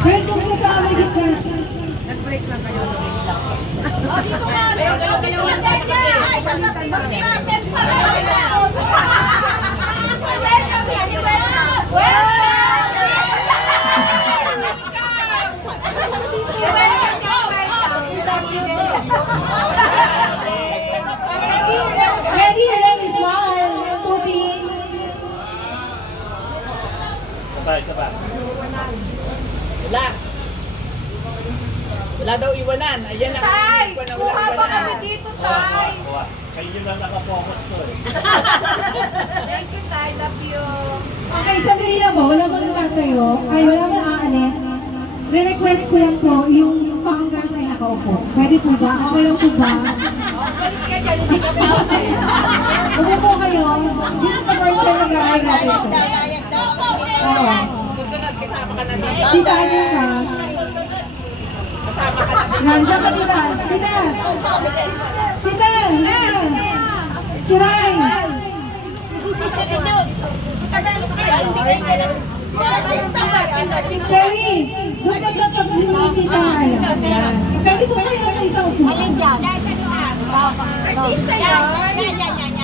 Girl, kung ka sa amay gitna. Nag-break lang kayo. Dito nga, dito nga. Ay, tagapin natin para. Ready, ready, smile. Puti. Sabay. Wala. Wala daw iwanan. Ayan ang Tay, iwan na kuha walang pa iwanan. kami dito, Tay. Kayo na nakapokus to eh. Thank you, Tay. Love you. Okay, sandali lang po. Wala mo nang tatayo. Ay, wala mo nang aalis. Re-request ko lang po yung pang-hanggang ay nakaupo. Pwede po ba? Okay lang po ba? Palis ka dyan, hindi ka pa. Upo po kayo. This is the first time nag-aaral natin ito. Oo. Susunod, kasama ka na dito. Tita, ano ka? Kasama ka na. Nandiyan ka, tita. Tita! Tita! Chiray! Sherry! Doon ka sa tabi ni tita. Ayan. Pwede po kayo ng isang upo. Artista yan.